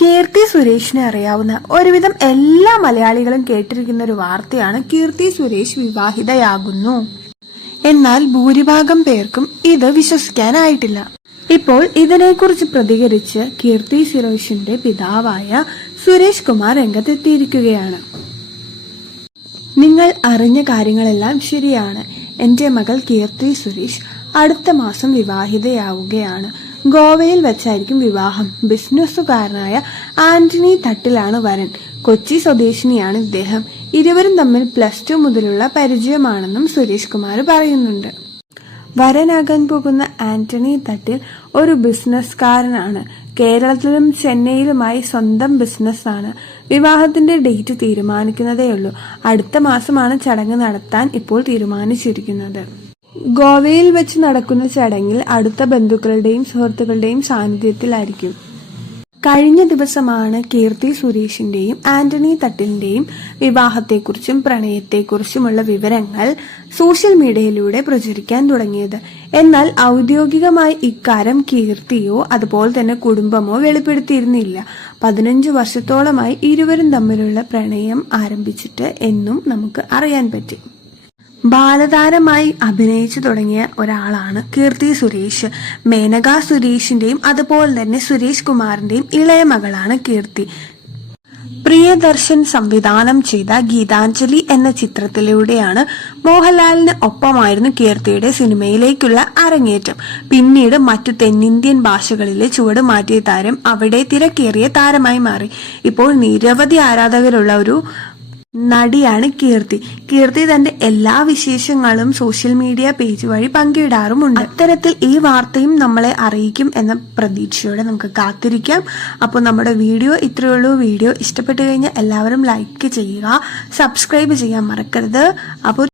കീർത്തി സുരേഷിനെ അറിയാവുന്ന ഒരുവിധം എല്ലാ മലയാളികളും കേട്ടിരിക്കുന്ന ഒരു വാർത്തയാണ് കീർത്തി സുരേഷ് വിവാഹിതയാകുന്നു. എന്നാൽ ഭൂരിഭാഗം പേർക്കും ഇത് വിശ്വസിക്കാനായിട്ടില്ല. ഇപ്പോൾ ഇതിനെക്കുറിച്ച് പ്രതികരിച്ച് കീർത്തി സുരേഷിന്റെ പിതാവായ സുരേഷ് കുമാർ രംഗത്തെത്തിയിരിക്കുകയാണ്. നിങ്ങൾ അറിഞ്ഞ കാര്യങ്ങളെല്ലാം ശരിയാണ്. എന്റെ മകൾ കീർത്തി സുരേഷ് അടുത്ത മാസം വിവാഹിതയാവുകയാണ്. ഗോവയിൽ വെച്ചായിരിക്കും വിവാഹം. ബിസിനസ്സുകാരനായ ആന്റണി തട്ടിലാണ് വരൻ. കൊച്ചി സ്വദേശിനിയാണ് ഇദ്ദേഹം. ഇരുവരും തമ്മിൽ +2 മുതലുള്ള പരിചയമാണെന്നും സുരേഷ് കുമാർ പറയുന്നുണ്ട്. വരനാകാൻ പോകുന്ന ആന്റണി തട്ടിൽ ഒരു ബിസിനസ്സുകാരനാണ്. കേരളത്തിലും ചെന്നൈയിലുമായി സ്വന്തം ബിസിനസ്സാണ്. വിവാഹത്തിന്റെ ഡേറ്റ് തീരുമാനിക്കുന്നതേയുള്ളൂ. അടുത്ത മാസമാണ് ചടങ്ങ് നടത്താൻ ഇപ്പോൾ തീരുമാനിച്ചിരിക്കുന്നത്. ഗോവയിൽ വെച്ച് നടക്കുന്ന ചടങ്ങിൽ അടുത്ത ബന്ധുക്കളുടെയും സുഹൃത്തുക്കളുടെയും സാന്നിധ്യത്തിലായിരിക്കും. കഴിഞ്ഞ ദിവസമാണ് കീർത്തി സുരേഷിന്റെയും ആന്റണി തട്ടിലിന്റെയും വിവാഹത്തെക്കുറിച്ചും പ്രണയത്തെക്കുറിച്ചുമുള്ള വിവരങ്ങൾ സോഷ്യൽ മീഡിയയിലൂടെ പ്രചരിക്കാൻ തുടങ്ങിയത്. എന്നാൽ ഔദ്യോഗികമായി ഇക്കാര്യം കീർത്തിയോ അതുപോലെ തന്നെ കുടുംബമോ വെളിപ്പെടുത്തിയിരുന്നില്ല. 15 വർഷത്തോളമായി ഇരുവരും തമ്മിലുള്ള പ്രണയം ആരംഭിച്ചിട്ട് എന്നും നമുക്ക് അറിയാൻ പറ്റും. ബാലതാരമായി അഭിനയിച്ചു തുടങ്ങിയ ഒരാളാണ് കീർത്തി സുരേഷ്. മേനക സുരേഷിന്റെയും അതുപോലെ തന്നെ സുരേഷ് കുമാറിന്റെയും ഇളയ മകളാണ് കീർത്തി. പ്രിയദർശൻ സംവിധാനം ചെയ്ത ഗീതാഞ്ജലി എന്ന ചിത്രത്തിലൂടെയാണ് മോഹൻലാലിന് ഒപ്പമായിരുന്നു കീർത്തിയുടെ സിനിമയിലേക്കുള്ള അരങ്ങേറ്റം. പിന്നീട് മറ്റു തെന്നിന്ത്യൻ ഭാഷകളിലെ ചുവട് മാറ്റിയ താരം അവിടെ തിരക്കേറിയ താരമായി മാറി. ഇപ്പോൾ നിരവധി ആരാധകരുള്ള ഒരു നടിയാണ് കീർത്തി. കീർത്തി തന്റെ എല്ലാ വിശേഷങ്ങളും സോഷ്യൽ മീഡിയ പേജ് വഴി പങ്കിടാറുമുണ്ട്. അത്തരത്തിൽ ഈ വാർത്തയും നമ്മളെ അറിയിക്കും എന്ന പ്രതീക്ഷയോടെ നമുക്ക് കാത്തിരിക്കാം. അപ്പോൾ നമ്മുടെ വീഡിയോ ഇത്രയേ ഉള്ളൂ. വീഡിയോ ഇഷ്ടപ്പെട്ടു കഴിഞ്ഞാൽ എല്ലാവരും ലൈക്ക് ചെയ്യുക, സബ്സ്ക്രൈബ് ചെയ്യാൻ മറക്കരുത്. അപ്പോൾ